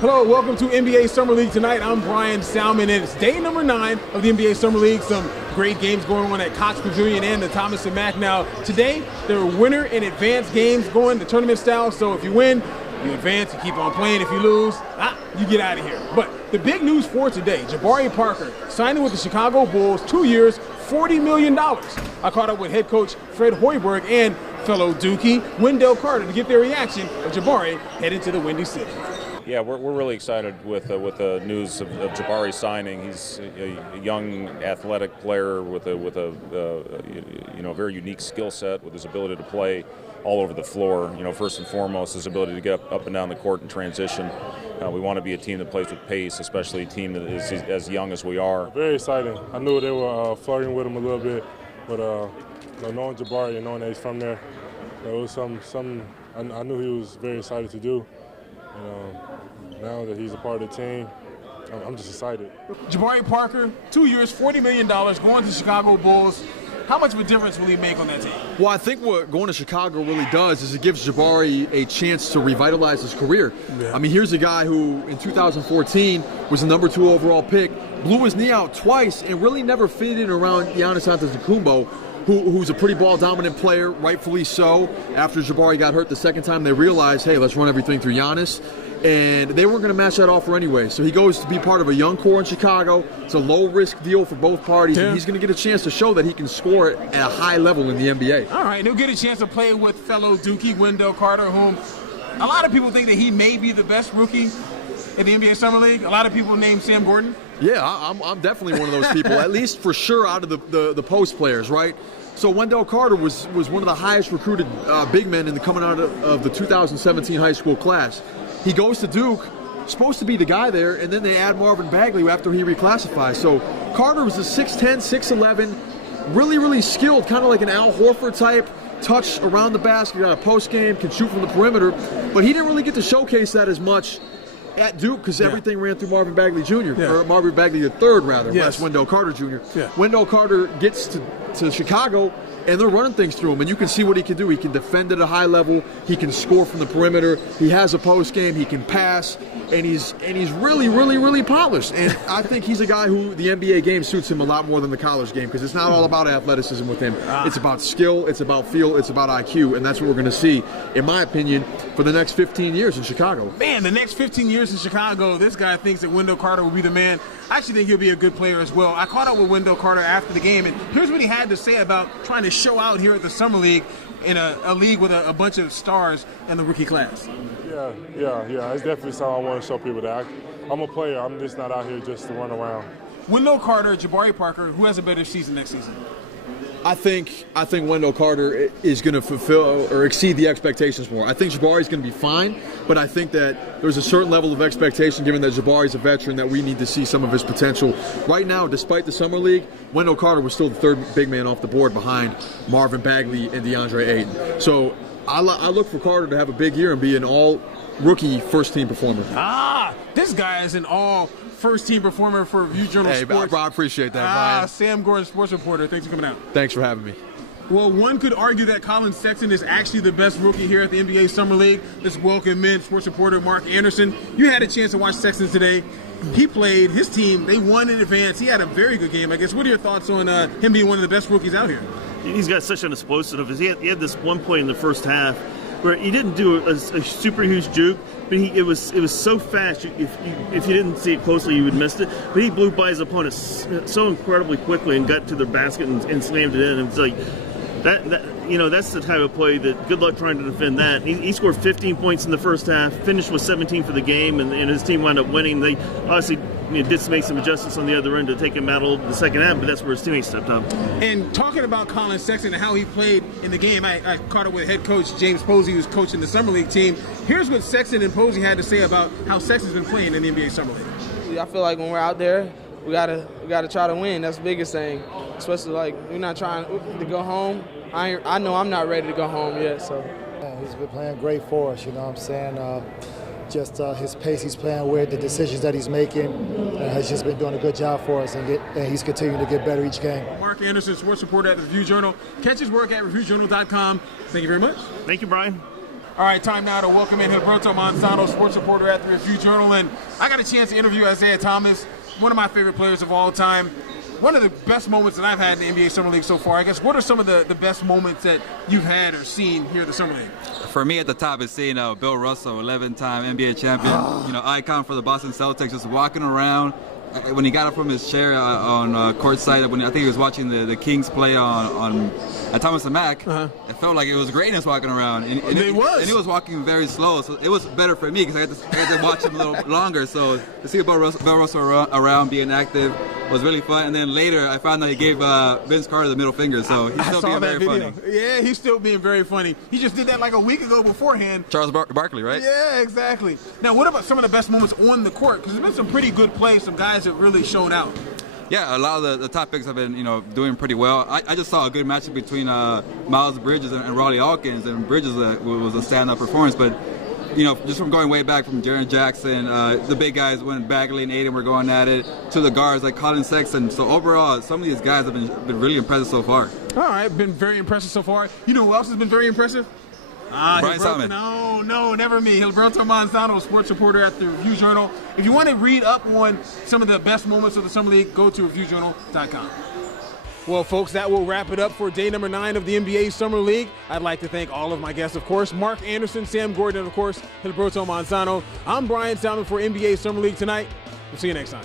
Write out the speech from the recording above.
Hello, welcome to NBA Summer League tonight. I'm Bryan Salmond, and it's day number 9 of the NBA Summer League. Some great games going on at Cox Pavilion and the Thomas & Mack. Now, today, there are winner and advanced games going, the tournament style. So if you win, you advance, you keep on playing. If you lose, you get out of here. But the big news for today, Jabari Parker signing with the Chicago Bulls, 2 years, $40 million. I caught up with head coach Fred Hoiberg and fellow Dookie Wendell Carter to get their reaction of Jabari heading to the Windy City. Yeah, we're really excited with the news of Jabari signing. He's a young, athletic player with a very unique skill set, with his ability to play all over the floor. First and foremost, his ability to get up and down the court and transition. We want to be a team that plays with pace, especially a team that is as young as we are. Very exciting. I knew they were flirting with him a little bit, but knowing Jabari and knowing that he's from there, it was something I knew he was very excited to do. Now that he's a part of the team, I'm just excited. Jabari Parker, 2 years, $40 million, going to Chicago Bulls. How much of a difference will he make on that team? Well, I think what going to Chicago really does is it gives Jabari a chance to revitalize his career. Yeah. I mean, here's a guy who in 2014 was the number 2 overall pick, blew his knee out twice, and really never fitted in around Giannis Antetokounmpo, who's a pretty ball-dominant player, rightfully so. After Jabari got hurt the second time, they realized, hey, let's run everything through Giannis. And they weren't going to match that offer anyway. So he goes to be part of a young core in Chicago. It's a low-risk deal for both parties, and he's going to get a chance to show that he can score at a high level in the NBA. All right, and he'll get a chance to play with fellow Dookie Wendell Carter, whom a lot of people think that he may be the best rookie in the NBA Summer League. A lot of people name Sam Gordon. Yeah, I'm definitely one of those people, at least for sure out of the post players, right? So Wendell Carter was one of the highest recruited big men coming out of the 2017 high school class. He goes to Duke, supposed to be the guy there, and then they add Marvin Bagley after he reclassifies. So Carter was a 6'10", 6'11", really, really skilled, kind of like an Al Horford type, touch around the basket, got a post game, can shoot from the perimeter, but he didn't really get to showcase that as much at Duke because everything ran through Marvin Bagley Jr., or Marvin Bagley III, rather, less Wendell Carter Jr. Yeah. Wendell Carter gets to Chicago, and they're running things through him, and you can see what he can do. He can defend at a high level. He can score from the perimeter. He has a post game. He can pass, and he's really, really, really polished. And I think he's a guy who the NBA game suits him a lot more than the college game because it's not all about athleticism with him. It's about skill. It's about feel. It's about IQ, and that's what we're going to see, in my opinion, for the next 15 years in Chicago. Man, the next 15 years in Chicago, this guy thinks that Wendell Carter will be the man. I actually think he'll be a good player as well. I caught up with Wendell Carter after the game, and here's what he had to say about trying to show out here at the Summer League in a league with a bunch of stars in the rookie class. Yeah. It's definitely something I want to show people that I'm a player. I'm just not out here just to run around. Wendell Carter, Jabari Parker, who has a better season next season? I think Wendell Carter is going to fulfill or exceed the expectations more. I think Jabari's going to be fine, but I think that there's a certain level of expectation, given that Jabari's a veteran, that we need to see some of his potential. Right now, despite the Summer League, Wendell Carter was still the third big man off the board behind Marvin Bagley and DeAndre Ayton. So I look for Carter to have a big year and be an all-rookie first-team performer. This guy is an all-first-team performer for Review Journal Sports. I appreciate that, Brian. Sam Gordon, sports reporter. Thanks for coming out. Thanks for having me. Well, one could argue that Collin Sexton is actually the best rookie here at the NBA Summer League. Let's welcome in sports reporter Mark Anderson. You had a chance to watch Sexton today. He played, his team, they won in advance. He had a very good game, I guess. What are your thoughts on him being one of the best rookies out here? He's got such an explosiveness. He had this one point in the first half where he didn't do a super huge juke, but it was so fast. If you didn't see it closely, you would have missed it. But he blew by his opponent so incredibly quickly and got to the basket and slammed it in. And it's like that's the type of play that good luck trying to defend that. He scored 15 points in the first half, finished with 17 for the game, and his team wound up winning. They obviously did make some adjustments on the other end to take him out of the second half, but that's where his teammates stepped up. And talking about Collin Sexton and how he played in the game, I caught up with head coach James Posey, who's coaching the Summer League team. Here's what Sexton and Posey had to say about how Sexton's been playing in the NBA Summer League. I feel like when we're out there, we gotta try to win. That's the biggest thing. Especially like we're not trying to go home. I know I'm not ready to go home yet. So he's been playing great for us. You know what I'm saying? Just his pace he's playing with, the decisions that he's making, has just been doing a good job for us, and he's continuing to get better each game. Mark Anderson, sports reporter at the Review Journal. Catch his work at reviewjournal.com. Thank you very much. Thank you, Brian. All right, time now to welcome in Gilbert Manzano, sports reporter at the Review Journal. And I got a chance to interview Isaiah Thomas, one of my favorite players of all time. One of the best moments that I've had in the NBA Summer League so far. I guess, what are some of the best moments that you've had or seen here at the Summer League? For me, at the top is seeing Bill Russell, 11-time NBA champion, icon for the Boston Celtics, just walking around. When he got up from his chair on courtside, when I think he was watching the Kings play at Thomas and Mack, it felt like it was greatness walking around. And it was. And he was walking very slow, so it was better for me because I had to watch him a little longer. So to see Bill Russell around being active was really fun. And then later, I found out he gave Vince Carter the middle finger, so he's still being very funny. Yeah, he's still being very funny. He just did that like a week ago beforehand. Charles Barkley, right? Yeah, exactly. Now, what about some of the best moments on the court? Because there's been some pretty good plays, some guys that really shown out. Yeah, a lot of the top picks have been, doing pretty well. I just saw a good matchup between Miles Bridges and Ronnie Hawkins, and Bridges was a stand-up performance. But, just from going way back from Jaren Jackson, the big guys when Bagley and Aiden were going at it, to the guards like Collin, Sexton. So overall, some of these guys have been really impressive so far. All right, been very impressive so far. You know who else has been very impressive? Bryan Salmond. No, never me. Gilbert Manzano, sports reporter at the Review Journal. If you want to read up on some of the best moments of the Summer League, go to reviewjournal.com. Well, folks, that will wrap it up for day number 9 of the NBA Summer League. I'd like to thank all of my guests, of course, Mark Anderson, Sam Gordon, and, of course, Gilbert Manzano. I'm Bryan Salmond for NBA Summer League Tonight. We'll see you next time.